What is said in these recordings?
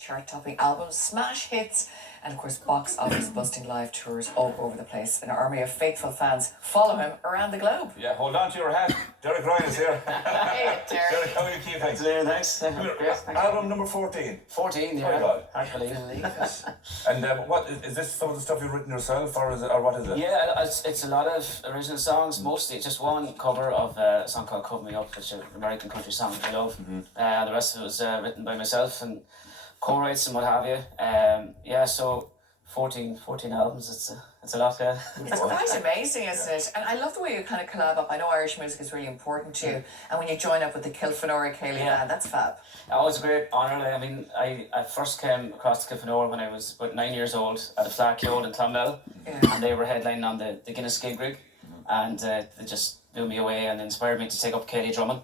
chart-topping albums, smash hits, and of course box office busting live tours all over the place. An army of faithful fans follow him around the globe. Yeah, hold on to your hat. Derek Ryan is here. Hey, Derek. Derek, how are you keeping? Thanks, Liam, thanks. Album number 14. 14, yeah. Oh my God. Hard to believe. And what is this? Some of the stuff you've written yourself, or is it, or what is it? Yeah, it's a lot of original songs, mostly just one cover of a song called Cover Me Up, which is an American country song I love. The rest of it was written by myself and co-writes and what have you. Yeah, so 14 albums, it's a lot, yeah. It's quite amazing, isn't it? And I love the way you kind of collab up. I know Irish music is really important to you. And when you join up with the Kilfenora Céilí band, that's fab. Oh, it's a great honour. I mean, I first came across the Kilfenora when I was about 9 years old at a Flat Kyold in Clonmel. And they were headlining on the Guinness gig rig. And they just blew me away and inspired me to take up Céilí drumming.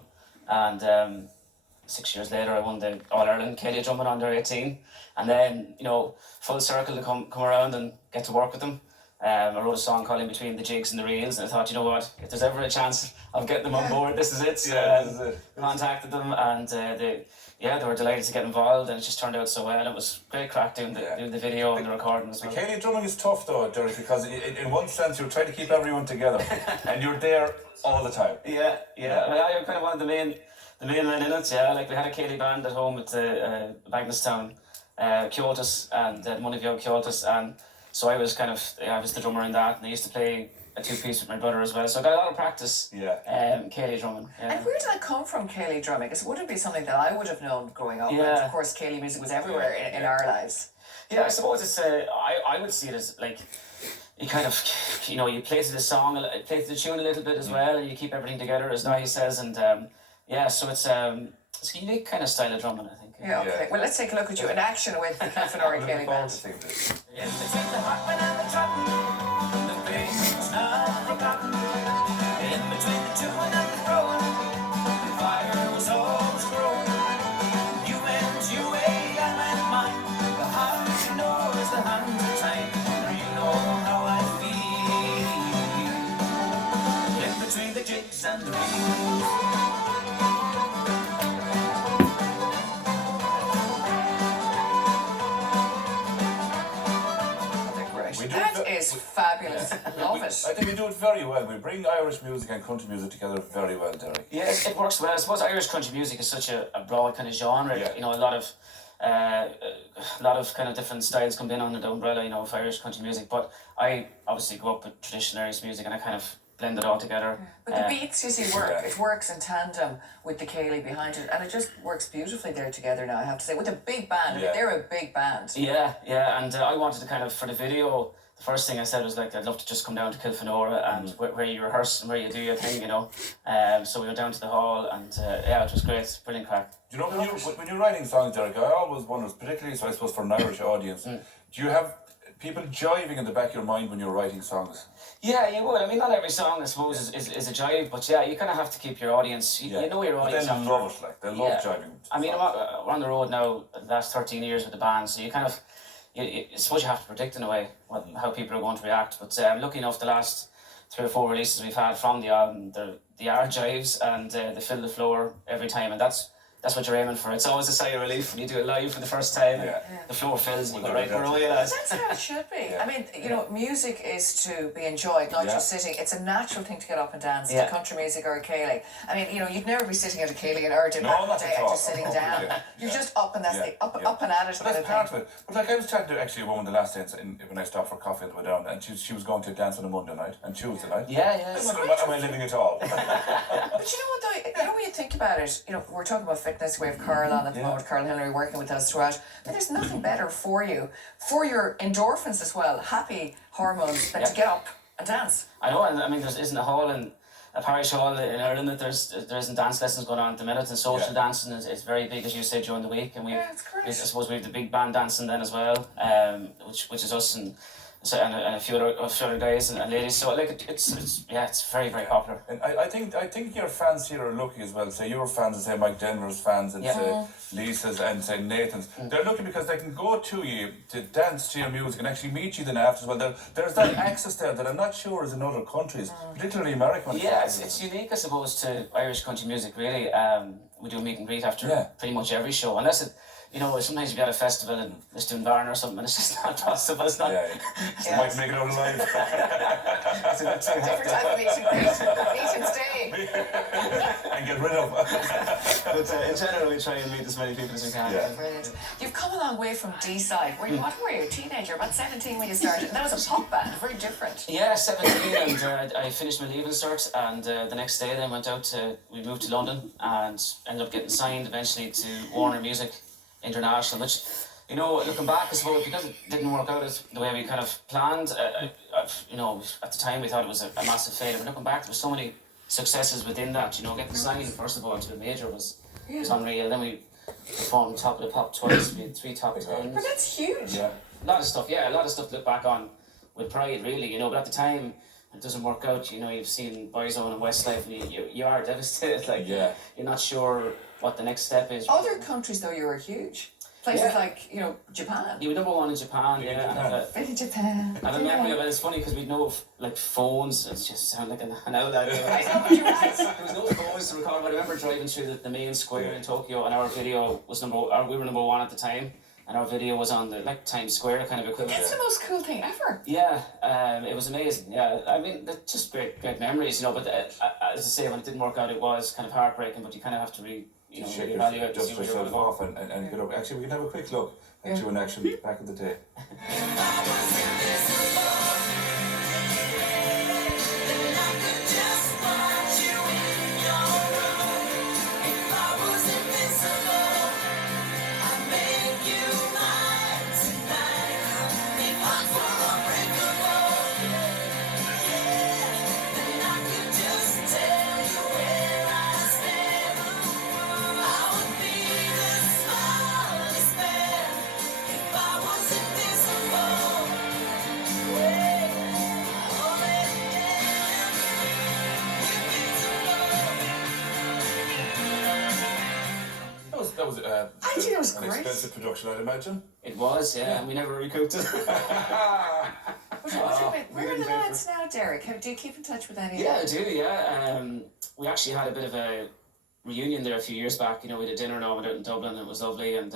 And 6 years later, I won the All-Ireland Céilí drumming under 18. And then, full circle to come around and get to work with them. I wrote a song called In Between the Jigs and the Reels, and I thought, you know what, if there's ever a chance of getting them on board, this is it. This is it. Contacted them, and they were delighted to get involved, and it just turned out so well. It was great crack doing the video and the recording as well. The Céilí drumming is tough though, Derek, because in one sense you're trying to keep everyone together, and you're there all the time. Yeah. I'm kind of one of the main men in it. Yeah, like we had a Céilí band at home at Bagnallstown, Kyotis and Moneyview Kyotis, and so I was the drummer in that, and I used to play a two-piece with my brother as well, so I got a lot of practice. Céilí drumming. Yeah. And where did that come from, Céilí drumming? Because would it be something that I would have known growing up? And of course, Céilí music was everywhere in our lives. Yeah, I suppose it's I would see it as like you kind of you play to the song, play to the tune a little bit as well, and you keep everything together, as Niall says, and so it's a unique kind of style of drumming, I think. Yeah, okay. Well, let's take a look at you in action with the Kilfenora Céilí band. In between the hopping and the trotting, the pain's not forgotten. In between the chewing and the throwing, the fire was always growing. You went your way, I went mine. The heart knows the hands are tight. You know how I feel. In between the jigs and the reels. That is fabulous. Love it. I think we do it very well. We bring Irish music and country music together very well, Derek. Yes, it works well. I suppose Irish country music is such a broad kind of genre. Yeah. A lot of kind of different styles come in under the umbrella, of Irish country music. But I obviously grew up with traditional Irish music, and I kind of blend it all together. But the beats, you see, work. It works in tandem with the Céilí behind it, and it just works beautifully there together now, I have to say, with a big band. I mean, they're a big band. Yeah, and I wanted to kind of, for the video, the first thing I said was like, I'd love to just come down to Kilfenora and where you rehearse and where you do your thing, So we went down to the hall, and it was great, brilliant crack. Do you know, when you're writing songs, Derek, I always wonder, particularly, so I suppose for an Irish audience, do you have people jiving in the back of your mind when you're writing songs? Yeah, you would. I mean, not every song, I suppose, is a jive, but yeah, you kind of have to keep your audience. You know your audience. But they love it, like they love jiving. I mean, we're on the road now the last 13 years with the band, so you kind of, I suppose you have to predict in a way how people are going to react. But lucky enough, the last 3 or 4 releases we've had from the album, they are jives, and they fill the floor every time, and that's what you're aiming for. It's always a sigh of relief when you do it live for the first time. The floor fills and you go, right, where are you, lads? That's how it should be. I mean, music is to be enjoyed, not just sitting. It's a natural thing to get up and dance to country music or a Céilí. I mean, you'd never be sitting at a Céilí in Ardin back in the day and just sitting down. You're just up and that's up and at it. But that's part of it. But like I was chatting to actually a woman the last day when I stopped for coffee on the way down, and she was going to a dance on a Monday night and Tuesday night. Yeah. I wonder, am I living at all? But you know what though, when you think about it, we're talking about fitness, we have Carl on at the moment, Carl Henry working with us throughout, but there's nothing better for you, for your endorphins as well, happy hormones, than to get up and dance. I know, and I mean, there isn't a parish hall in Ireland that there isn't dance lessons going on at the minute, and social dancing is very big, as you said, during the week, and it's great. I suppose we have the big band dancing then as well, which is us and a few other guys and ladies. So like it's very, very popular. And I think your fans here are lucky as well. Say your fans and say Mike Denver's fans and say Lisa's and say Nathan's. They're lucky because they can go to you to dance to your music and actually meet you then after as well. There's that access there that I'm not sure is in other countries, particularly American. Yeah, it's unique, I suppose, to Irish country music really. We do a meet and greet after pretty much every show, unless you know, sometimes you've got a festival in Lisdoonvarna or something, and it's just not possible. It's not. Yeah. You might make it out alive. It's a bit too Different hectic. type of meet and stay. And get rid of. But in general, we try and meet as many people as we can. Yeah. Brilliant. You've come a long way from D-side. What were you, a teenager? About 17 when you started. That was a pop band, very different. Yeah, 17, and I finished my leaving cert, and the next day then we moved to London and ended up getting signed eventually to Warner Music International, which, you know, looking back, I suppose, because it didn't work out as the way we kind of planned, you know, at the time we thought it was a massive failure, but looking back, there were so many successes within that, you know, getting signed, first of all, to a major was unreal. Then we performed Top of the Pop twice, we had 3 top 10s. But that's huge. Yeah. A lot of stuff to look back on with pride, really, you know, but at the time, it doesn't work out, you know, you've seen Boyzone and Westlife, and you are devastated, like, Yeah. you're not sure what the next step is. Other countries, though, you were huge. Places like, you know, Japan. You were number 1 in Japan, Yeah, yeah. Japan. Been to Japan. I have a memory of it. It's funny because we'd know like phones. It just sound like an outlet. I know, but you're right. There was no phones to record. But I remember driving through the main square in Tokyo, and our video was we were number 1 at the time, and our video was on the Times Square kind of equivalent. It's the most cool thing ever. Yeah, it was amazing. Yeah, I mean, they're just great memories, you know. But as I say, when it didn't work out, it was kind of heartbreaking. But you kind of have to Shake reevaluate to see dust where you're yourself going. off and get up. Actually, we can have a quick look at you in action back in the day. That was I think it was an great. expensive production, I'd imagine. It was, yeah, and we never recouped it. Where are the lads now, Derek? Do you keep in touch with any of Yeah, them? I do, yeah. We actually had a bit of a reunion there a few years back. You know, we had a dinner now out in Dublin, and it was lovely. And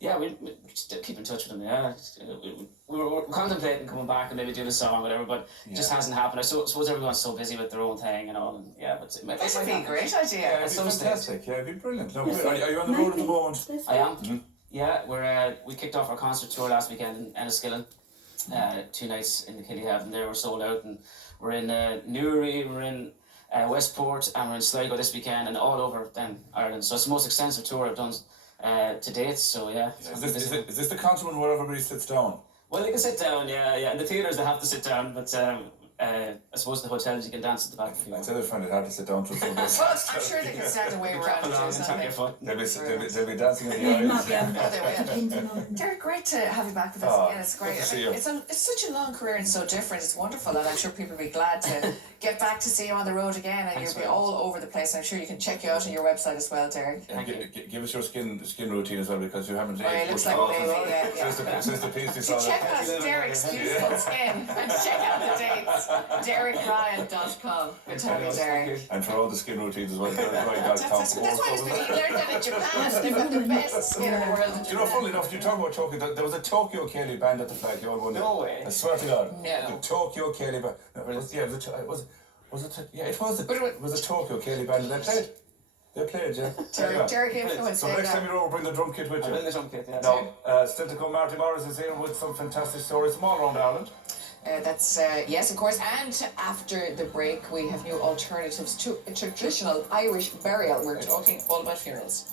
yeah, we still keep in touch with them, yeah. We were contemplating coming back and maybe doing a song or whatever, but it just hasn't happened. I suppose everyone's so busy with their own thing and all. And yeah, but This would be a great idea. Yeah, it'd be fantastic. Yeah, it'd be brilliant. No, are you on the road at the moment? I am. Yeah, we kicked off our concert tour last weekend in Enniskillen. 2 nights in the Killyhaven, and they were sold out. And we're in Newry, we're in Westport, and we're in Sligo this weekend, and all over then Ireland. So it's the most extensive tour I've done to date. So yeah. Is this the concert one where everybody sits down? Well, they can sit down, yeah. In the theatres they have to sit down, but I suppose in the hotels you can dance at the back if you I want. tell you, find it hard to sit down through some of this. Well, I'm sure they can stand a way around it or And tap your something. foot. They'll be dancing in the aisles. Oh, they will. Derek, great to have you back with us again. It's great. good to see I mean, you. it's such a long career and so different. It's wonderful, and I'm sure people will be glad to get back to see you on the road again. And Thanks you'll be very all over the place. I'm sure you can check you out on your website as well, Derek. And give us your skin routine as well, because you haven't Oh, it looks like much a baby. Yeah. since the piece you To saw. check out Derek's beautiful skin and check out the dates. DerekRyan.com. Good to have you, Derek. And for all the skin routines as well. That's That's why he learned that in Japan. They've got the best skin in the world in You know, Japan. funnily enough, you talk about Tokyo. There was a Tokyo Kelly band at the Flag Yard one day. No way. I swear to God. No. The Tokyo Kelly band. No, it was, yeah, it was a Tokyo Kelly band, and they played. They played, yeah. Derek influenced So next time you're over, bring the drum kit with I'm in you. the drum kit, yeah. Now, still to come, Marty Morris is here with some fantastic stories from all around Ireland. Yes, of course. And after the break, we have new alternatives to a traditional Irish burial. We're talking all about funerals.